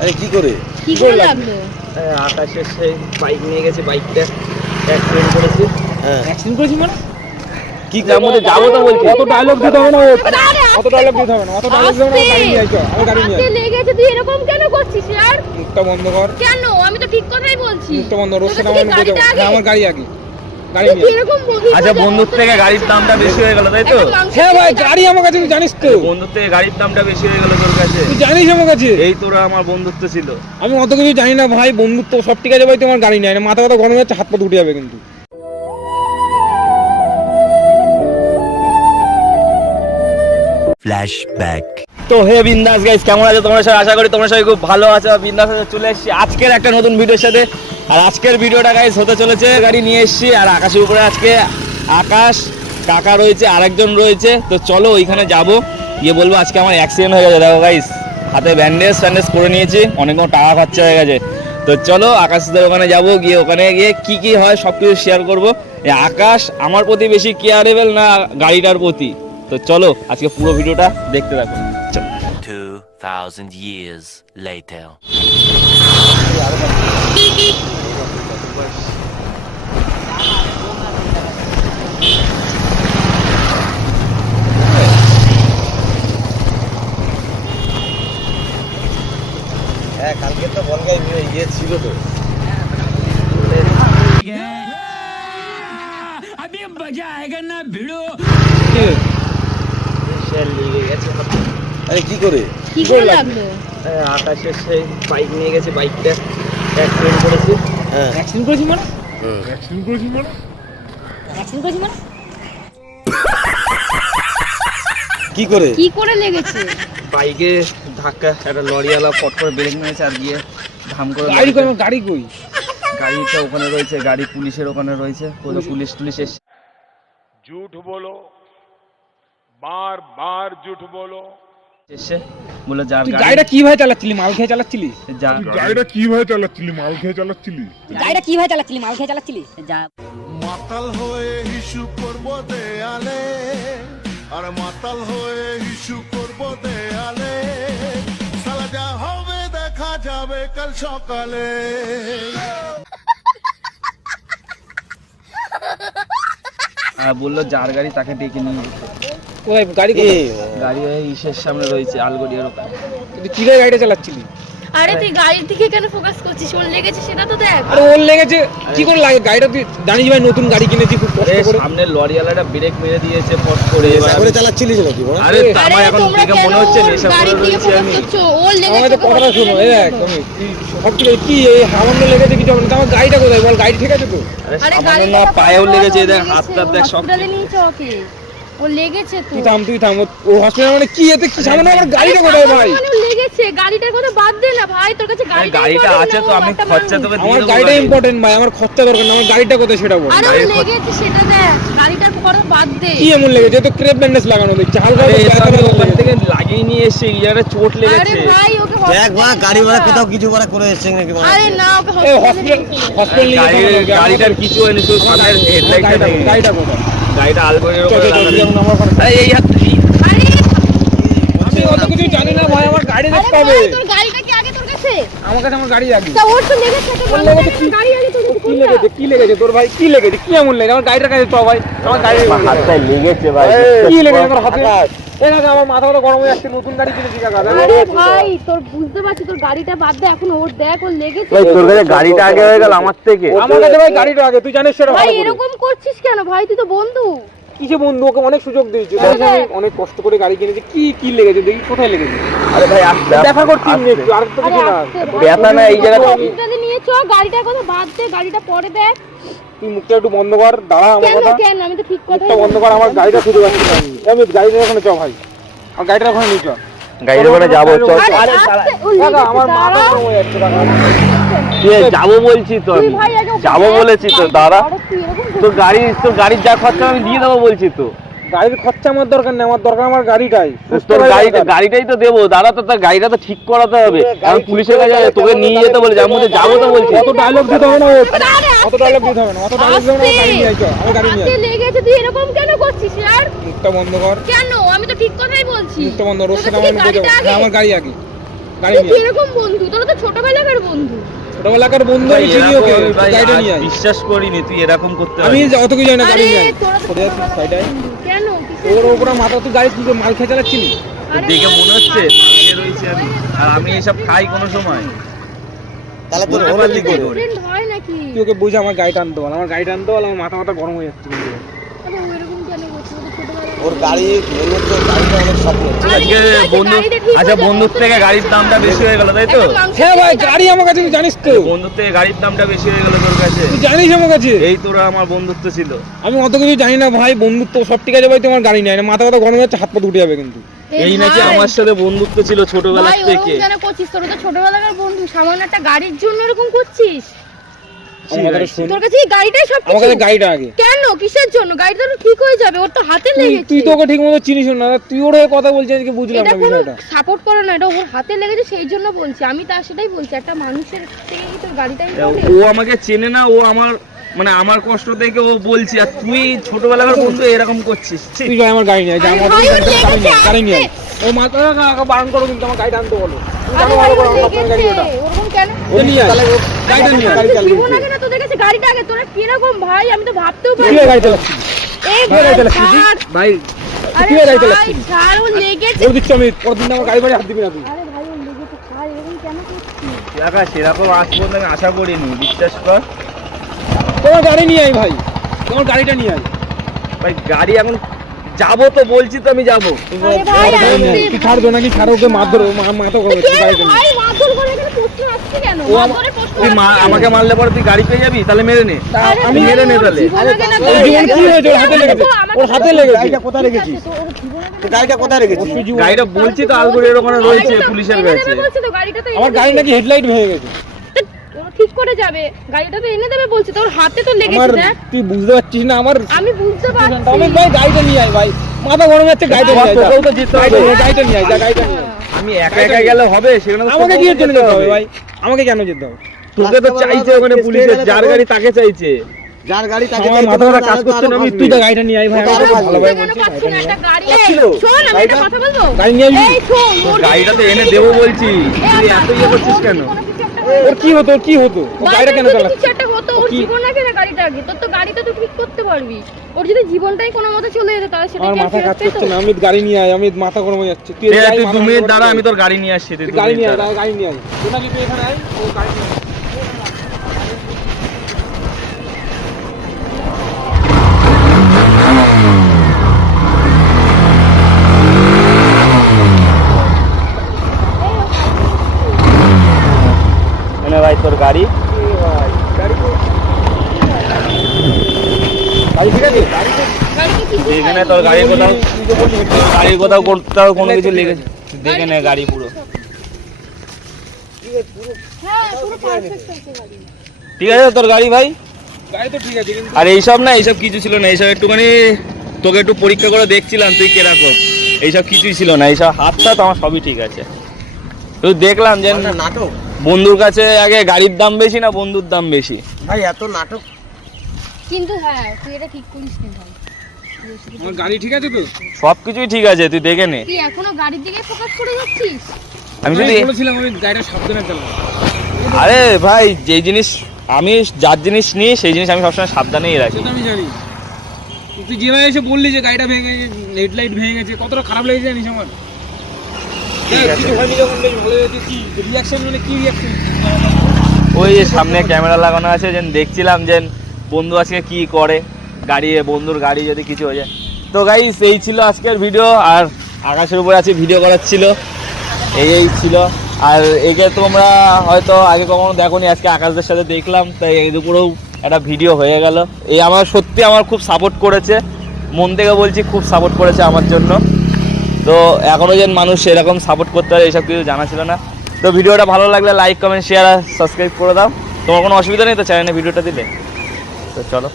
আরে কি করে লাগলো? আকাশের সেই বাইক নিয়ে গেছে, বাইকটা অ্যাক্সিডেন্ট করেছে। হ্যাঁ অ্যাক্সিডেন্ট করেছি মানে কি তার মধ্যে যাবো তো বলছি। অত ডায়লগ দিতে হবে না, অত ডায়লগ দিতে হবে না, অত ডায়লগ দিতে হবে না। গাড়ি নিয়ে আইছো, আমি গাড়ি নিয়ে আস্তে লেগেছে, তুই এরকম কেন করছিস यार? মুখটা বন্ধ কর, কেন? আমি তো ঠিক কথাই বলছি। মুখটা বন্ধ কর। রোস্ট তোর আমার কি নিয়ে গাড়িটা যাও, আগে? আমার গাড়ি আগে, গাড়ি তুই নিয়ে। এরকম আচ্ছা, বন্ধুর থেকে গাড়ির দামটা বেশি হয়ে গেল, তাই তো? হ্যাঁ ভাই, গাড়ি আমার কাছে, তুই জানিস তো। বন্ধুর থেকে গাড়ির দামটা বেশি হয়ে গেল তোর কাছে। তুই জানিস আমার কাছে। এই তোরা আমার বন্ধুত্ব ছিল। আমি অত কিছু জানি না ভাই, বন্ধুত্ব সব ঠিক আছে ভাই, তোমার গাড়ি নেয় না, মাথা কথা গরম হচ্ছে, হাত পা উঠে যাবে কিন্তু। ফ্ল্যাশব্যাক। তো হে বিন্দাস গাইস, কেমন আছো তোমরা সবাই? আশা করি তোমরা সবাই খুব ভালো আছো। বিন্দাস চলে এসেছি আজকের একটা নতুন ভিডিওর সাথে। আর আজকের ভিডিওটা গাইস হতে চলেছে, গাড়ি নিয়ে এসেছি আর আকাশের উপরে আজকে আকাশ কাকা রয়েছে, আরেকজন রয়েছে। তো চলো ওইখানে যাবো, গিয়ে বলবো আজকে আমার অ্যাক্সিডেন্ট হয়ে গেছে। দেখো গাইস, হাতে ব্যান্ডেজ করে নিয়েছি, অনেক টাকা খরচা হয়ে গেছে। তো চলো আকাশদের ওখানে যাবো, গিয়ে ওখানে গিয়ে কি কি হয় সব কিছু শেয়ার করবো। এই আকাশ আমার প্রতি বেশি কেয়ারেবল না গাড়িটার প্রতি। তো চলো আজকে পুরো ভিডিওটা দেখতে থাকো। 2000 years later. হ্যাঁ কালকে তো বলগাই ইয়ে ছিল তো। अभी मजा आएगा ना भिड़ो। লেগে গেছে। আরে কি করে লাগলো? আকাশের সেই বাইক নিয়ে গেছে, বাইকটা অ্যাক্সিডেন্ট করেছে। হ্যাঁ অ্যাক্সিডেন্ট করেছি মানে অ্যাক্সিডেন্ট করেছিস মানে? কি করে লেগেছে? বাইকে ধাক্কা, একটা লরিওয়ালা পট করে ব্রেক মেরেছে আর গিয়ে ধাম করে। গাড়ি কই, আমার গাড়ি কই? গাড়িটা ওখানে রয়েছে, গাড়ি পুলিশের ওখানে রয়েছে। পুলিশ এসে झूठ बोलो, बार बार झूठ बोलो। এসে বলে যার তুই গাড়িটা কিভাবে চালাচ্ছিলি? মাল খেয়ে চালাচ্ছিলি? গাড়িটা কিভাবে চালাচ্ছিলি? মাল খেয়ে চালাচ্ছিলি? যা মাতাল হয়ে হিসু করব দেয়ালে, আর মাতাল হয়ে হিসু করব দেয়ালে, সালা যা হবে দেখা যাবে কাল সকালে। বললো যার গাড়ি তাকে ডেকে নিয়ে যেতে। কোথায় গাড়ি কই? গাড়ি ওই ইসের সামনে রয়েছে, আলগড়িয়ার ওখানে। তুই কিভাবে গাড়িটা চালাচ্ছিলি? আরে তুই গাড়ির দিকে কেন ফোকাস করছিস? ওর লেগেছে সেটা তো দেখ। আরে ওর লেগেছে কি করে লাগে? গাড়িটা তুই জানিস ভাই, নতুন গাড়ি কিনেছি, খুব কষ্ট করে। সামনে লরিওয়ালাটা ব্রেক মেরে দিয়েছে পট করে। করে চালাচ্ছিলিস নাকি বড়? আরে আমার এখন তোমরা থেকে কেন মনে হচ্ছে ওর নেশা করে গাড়ির দিকে রয়েছে ফোকাস আমি। করছো? ওর আমার লেগেছে তো কথাটা শোনো, এই দেখ তুমি সব কিছু কি এই সামান্য লেগেছে কিছু হবে না। আমার গাড়িটা কোথায় বল? গাড়ি ঠিক আছে তো? আরে সামান্য না, পায়েও লেগেছে, দেখ হাত টাত দেখ সব। হসপিটালে নিয়েছে ওকে, ও লেগেছে তো। তুই থাম ও হসপিটাল মানে কি? এতে কি সামান্য? আমার গাড়িটা কোথায় ভাই? লেগেছে, গাড়িটার কথা বাদ দে না ভাই, তোর কাছে গাড়িটা আছে তো, আমি খরচা তোকে দিয়ে আমার দেবো। গাড়িটা ইম্পর্টেন্ট ভাই, আমার খরচা দরকার না, আমার গাড়িটা কোথায় সেটা বল। আরে ও লেগেছে সেটা দেখ, গাড়িটার কথা বাদ দে। কি এমন লেগেছে? তো ক্রেপ ব্যান্ডেজ লাগানো দেখছি, হালকা আরে ব্যথা আমি ব্যথা ওখান লেগেছে। থেকে লাগিয়ে নিয়ে এসে এই জায়গাটা চোট আরে লেগেছে। ভাই ওকে দেখ বা গাড়ি ভাড়া কোথাও কিছু ভাড়া করে এসেছে নাকি? আরে না ওকে এই হসপিটাল নিয়ে যেতে হবে। গাড়িটার কিছু হয়নি, শুধু সামনের হেডলাইটটা ভেঙে গেছে। গাড়িটা কোথায়? গাড়িটা আলগড়িয়ার চল, ওপরে চল, চল, লাগানো। তুই এখন আমার ওখানে। আরে এই হাত আরে আমি অত কিছু জানি না ভাই, আমার গাড়ি দেখতে হবে। ভাই, তোর গাড়িটা কি আগে তোর কাছে? আমার কাছে আমার গাড়ি আগে। তা ওর তো লেগেছে, একটা ওর লেগেছে কি? গাড়ি আগে তোর কাছে কি কোনটা? লেগেছে? কি লেগেছে তোর ভাই? কি লেগেছে? কি এমন লেগেছে? আমার গাড়িটার কাছে তো ভাই, আমার গাড়ি হাতটায় লেগেছে ভাই। কি লেগেছে আমার হাতে? এই না আমার মাথা কথা গরম হয়ে যাচ্ছে, নতুন গাড়ি কিনেছি কাকা। আরে ভাই তোর বুঝতে পারছি, তোর গাড়িটা বাদ দে, এখন ওর দেখ ওর লেগেছে। ভাই তোর কাছে গাড়িটা আগে হয়ে গেল আমার থেকে। আমার কাছে ভাই গাড়িটা আগে, তুই জানিস সেটা ভাই ভালো করে। এরকম করছিস কেন ভাই? তুই তো বন্ধু। কিসে বন্ধু? ওকে অনেক সুযোগ দিয়েছি, আরে আমি অনেক কষ্ট করে গাড়ি কিনেছি। কি কি লেগেছে দেখি, কোথায় লেগেছে? আরে ভাই আস্তে দেখা করছি এমনি একটু, আর তো আরে কিছু না। আস্তে ভাই, ব্যথা না এই জায়গাটা। হসপিটালে নিয়ে চ, গাড়িটার কথা বাদ দে, গাড়িটা পরে দেখ। তুই মুখটা একটু বন্ধ কর, দাঁড়া আমার কেন কথা। কেন? আমি তো ঠিক কথা মুখটা বন্ধ কর, আমার গাড়িটা খুঁজে পাচ্ছি না আমি। আমি গাড়িটার ওখানে চ ভাই, আমার গাড়িটার ওখানে নিয়ে চ। গাড়ির ওখানে যাবো, চল। আরে আস্তে, ও কাকা লেগেছে, আমার মাথা দাঁড়া। গরম হয়ে যাচ্ছে কাকা। যাবো বলছি তো তুই আমি, ভাই আগে ওকে যাবো দেখ, বলেছি তো, গাড়িটা দাঁড়া। পরে তুই এরকম তোর গাড়ির যা খরচা আমি দিয়ে দেবো বলছি তো। গাড়ির খরচা আমার দরকার নেই, আমার দরকার আমার গাড়িটাই। তোর গাড়িটাই তো দেবো, দাঁড়া। তো তোর গাড়িটা তো ঠিক করাতে হবে। আমি পুলিশের কাছে তোকে নিয়ে যেতে বলে, যার মধ্যে যাবো তো বলছি। অত ডায়লগ দিতে হবে না, আরে অত ডায়লগ দিতে হবে না, অত ডায়লগ দিতে হবে না। গাড়ি নিয়ে আইছো, আমার গাড়ি নিয়ে আস্তে আই। লেগেছে, তুই এরকম কেন করছিস यार? মুখটা বন্ধ কর, কেন? আমি তো ঠিক কথাই বলছি। মুখটা বন্ধ কর। তোর রোস্ট কাছে আমার কি নিয়ে যাও, গাড়িটা আগে? আমার গাড়ি আগে। গাড়ি তুই নিয়ে আয়। কিরকম বন্ধু? তোরা তো ছোটবেলাকার বন্ধু। ছোটবেলাকার বন্ধু আমি চিনি ওকে, ভাই, গাড়িটা আর নিয়ে আয়। বিশ্বাস করিনি তুই এরকম করতে আমি পারিস। অত কিছু জানি না, গাড়ি আরে নিয়ে আয়। তোরা তো সরে যা, ছোটবেলাকার সাইডে আয়। বন্ধু। কেন? কিসের ওর জন্য? ওপরে মাথা তুই গাড়ি তুই মাল খেয়ে চালাচ্ছিলি? আরে দেখে মনে হচ্ছে ভাই, খেয়ে রয়েছি আমি, আর আমি এসব খাই কোনো সময়? তাহলে তোর বলতে হলো পারলি কি কি করে? করে? accident হয় নাকি? তুই ওকে বুঝে আমার গাড়িটা আনতে বল, আমার গাড়িটা আনতে বল, আমার মাথা মাথা গরম হয়ে যাচ্ছে। আরে ও এরকম কেন করছে? ও তো ছোটবেলায়- ওর গাড়ি মেন হচ্ছে গাড়িটা অনেক স্বপ্ন। আরে আজকে ঠিক আছে, বন্ধু গাড়িটা ঠিক আচ্ছা হয়ে বন্ধুর যাবে, থেকে তোর গাড়ির দামটা বেশি হয়ে গেল তাই তো? একটা মাংসের হ্যাঁ ভাই, থেকে গাড়ি আমার কাছে তুই জানিস তো, বন্ধুর থেকে গাড়ির দামটা বেশি হয়ে গেল তোর কাছে? তুই জানিস আমার কাছে। এই তোরা আমার বন্ধুত্ব ছিল। আমি অত কিছু জানি না ভাই, বন্ধুত্ব সব ঠিক আছে ভাই, তোমার গাড়ি নেয় না, মাথা কথা গরম হচ্ছে, হাত পা উঠে যাবে কিন্তু। এই নাকি ভাই, আমার সাথে বন্ধুত্ব ছিল ছোটবেলা ভাই, থেকে। ওরকম কেন করছিস? তোরা তো ছোটবেলাকার বন্ধু, সামান্য একটা গাড়ির জন্য এরকম করছিস? আমার কথাটা শোন, তোর কাছে এই গাড়িটাই সব আমার কাছে গাড়িটা আগে। কেন? কিসের জন্য? গাড়িটা তো ঠিক হয়ে যাবে, ওর তো হাতে লেগেছে। তুই তো ওকে ঠিক মতো চিনিস না, তুই ওর হয়ে কথা বলছিস, আজকে বুঝলাম এটা না কোনো বিষয়টা। সাপোর্ট করে না, এটা ওর হাতে লেগেছে সেই জন্য বলছি। আমি তার সেটাই বলছি, একটা মানুষের থেকে কি তোর গাড়িটাই হবে? ও আমাকে চেনে না, ও আমার মানে আমার কষ্ট দেখে ও বলছি, আর তুই ছোটবেলাকার বন্ধু এরকম করছিস। ছি। তুই যাই আমার গাড়ি নিয়ে আয়, যা আরে আমার ভাই, ওর লেগেছে, গাড়ি নিয়ে আয়। আস্তে। ও মাথা বারণ করো কিন্তু, আমার গাড়িটা আনতে বলো। তুমি আরে জানো ভাই, ভালো ওর করে আমার আপনার গাড়ি লেগেছে, ওটা। ওরকম কেন? ও নিয়ে আয়, গাড়িটা নিয়ে আয়, গাড়ি চালিয়ে জীবন আগে না তোদের কাছে গাড়িটা আগে? তোরা কিরকম ভাই, আমি তো ভাবতেও পারি তুই না। গাড়ি চালাচ্ছিস? এই ভাই, ভাই, গাড়ি চালাচ্ছিস তুই? ছাড়। ভাই আরে তুই গাড়ি ভাই, চালাচ্ছিস? ছাড়, ওর লেগেছে। ওর দিচ্ছি আমি, পরদিন আমার গাড়ি বাড়ি হাত দিবি না তুই। আরে ভাই, ওর লেগেছে, ছাড়, এরকম কেন করছিস? একা সেরকম আসবো না, আমি আশা করিনি, বিশ্বাস কর। তোমার গাড়ি নিয়ে আয় ভাই, তোমার গাড়িটা নিয়ে আয়। ভাই গাড়ি এখন যাবো তো বলছি তো আমি যাবো। আরে ভাই, গাড়ি নিয়ে আয়। আসতে, তুই ছাড় দো নাকি, ছাড় ওকে মারধর, মাথা গরম হচ্ছে, কেন গাড়িটা নিয়ে আয়। ভাই মারধর করে এখানে প্রশ্ন আসছে কেন? ও মারধরের প্রশ্ন তুই আসছে কেন? আমাকে মারলে পরে তুই গাড়ি পেয়ে যাবি, তাহলে মেরে নে। আরে আমি ভাই, মেরে নে ওর তাহলে। জীবন আগে না ওর গাড়ি জীবন আগে? কি হয়েছে? ওর হাতে লেগেছে, আমাকে ওর হাতে লেগেছে। গাড়িটা কোথায় ঠিক রেখেছিস? আছে, তো ওর জীবন আগে তুই গাড়িটা কোথায় রেখেছিস? অবশ্যই জীবন। গাড়িটা বলছি তো আলগুড়ির ওখানে রয়েছে পুলিশের কাছে। গাড়িটা তো আমার গাড়ি নাকি হেডলাইট ভেঙে গেছে। ও ঠিক করে যাবে, গাড়িটা তো এনে দেবে বলছে, তোর হাতে তো আমার লেগেছে দেখ। তুই বুঝতে পারছিস না আমার। আমি বুঝতে পারছি। আমি ভাই গাড়িটা নিয়ে আয় ভাই, মাথা গরম হচ্ছে, গাড়িটা নিয়ে আয়, যা। তোকেও তো জিততে হবে। গাড়িটা নিয়ে আয়, যা, গাড়িটা নিয়ে আয়। আমি একা একা গেলে হবে? সেখানে তো আমাকে তোকেও কি জন্য যেতে যেতে হবে ভাই? আমাকে কেন যেতে হবে? তোকে তো চাইছে ওখানে পুলিশে, যার গাড়ি তাকে চাইছে। যার গাড়ি তাকে আমার চাইতে মাথা পারে, কাজ আরো তো করছে না, আরো আমি ফাঁসবে। তুই তো গাড়িটা নিয়ে আয় ভাই, ও তো আমার আরো খুব ভালো ফাঁসবে। ভাই কেন বলছি, পাচ্ছি গাড়িটা না নিয়ে একটা গাড়ি? ছিল। শোন, আমি একটা কথা বলবো। গাড়ি নিয়ে আসবি? এই শোন, ওর গাড়িটা তো এনে দেবো বলছি, তুই এত ইয়ে করছিস কেন? ওর কি হতো, ওর কি হতো? ও গাড়িটা কেন চালাচ্ছে? কিছু একটা হতো, ওর কি? জীবন আগে না গাড়িটা আগে? তোর তো গাড়িটা তো ঠিক করতে পারবি। ওর যদি জীবনটাই কোনো মতে চলে যেত তাহলে সেটা আমার কি আর মাথা কাজ ফেরত পেতো? করছে না, আমি গাড়ি নিয়ে আয়, আমি মাথা গরম হয়ে যাচ্ছে। তুই ঠিক আছে, যাই, তুই মাথা 2 গরম মিনিট করতে দাঁড়া, যাই। আমি তোর গাড়ি নিয়ে আসছি। তুই তুই 2 গাড়ি মিনিট নিয়ে আয়, দাঁড়া। গাড়ি নিয়ে আয়। তুই নাকি তুই এখানে আয়, ও গাড়ি নিয়ে আয়। এনে ভাই তোর গাড়ি। গাড়ি ঠিক আছে? গাড়িটা কি বুঝাই? এখানে তোর গাড়ি কোথাও, গাড়ি কোথাও কোনো কিছু লেগেছে? দেখে নে গাড়ি পুরো। হ্যাঁ, পুরো perfect আছে গাড়ি। ঠিক আছে তোর গাড়ি ভাই। গাড়ি তো ঠিক আছে কিন্তু আর এইসব না, এইসব কিছু ছিল না, এইসব একটুখানি তোকে একটু পরীক্ষা করে দেখছিলাম তুই কিরকম। এইসব কিছুই ছিল না, এইসব হাতটা তো আমার সবই ঠিক আছে। তুই দেখলাম যে একটা নাটক বন্ধুর কাছে আগে গাড়ির দাম বেশি না বন্ধুর দাম বেশি? ভাই, এত নাটক। কিন্তু হ্যাঁ, তুই এটা ঠিক করিস নি ভাই। আমার গাড়ি ঠিক আছে তো? সব কিছুই ঠিক আছে, তুই দেখে নে। তুই এখনো গাড়ির দিকে ফোকাস করে যাচ্ছিস? আমি আমি যদি বলেছিলাম আমি গাড়িটা সাবধানে চালাবো। আরে ভাই, যেই জিনিস আমি যার জিনিস নিই সেই জিনিস আমি সবসময় সাবধানেই রাখি। সেটা আমি জানি। তুই যেভাবে এসে বললি যে গাড়িটা ভেঙে গেছে, হেডলাইট ভেঙে গেছে, কতটা খারাপ লেগেছে জানিস আমার? ঠিক আছে। কিছু হয়নি যখন বেশ ভালো হয়েছে, কি রিয়াকশন, মানে কি রিয়াকশন? ওই যে সামনে ক্যামেরা লাগানো আছে, যে দেখছিলাম যে বন্ধু আজকে কি করে, গাড়ি বন্ধুর গাড়ি যদি কিছু হয়ে যায়। তো গাইস, এই ছিল আজকের ভিডিও। আর আকাশের উপরে আছে ভিডিও করার ছিল, এই ছিল। আর একে তোমরা হয়তো আগে কখনো দেখোনি, আজকে আকাশদের সাথে দেখলাম, তাই এই দুপুরেও একটা ভিডিও হয়ে গেল। এই আমার সত্যি আমার খুব সাপোর্ট করেছে, মন থেকে বলছি, খুব সাপোর্ট করেছে আমার জন্য। তো এখনও যেন মানুষ এরকম সাপোর্ট করতে পারে এইসব কিছু জানা ছিল না। তো ভিডিওটা ভালো লাগলে লাইক, কমেন্ট, শেয়ার আর সাবস্ক্রাইব করে দাও। তোমার কোনো অসুবিধা নেই তো চ্যানেলে ভিডিওটা দিলে? তো চলো।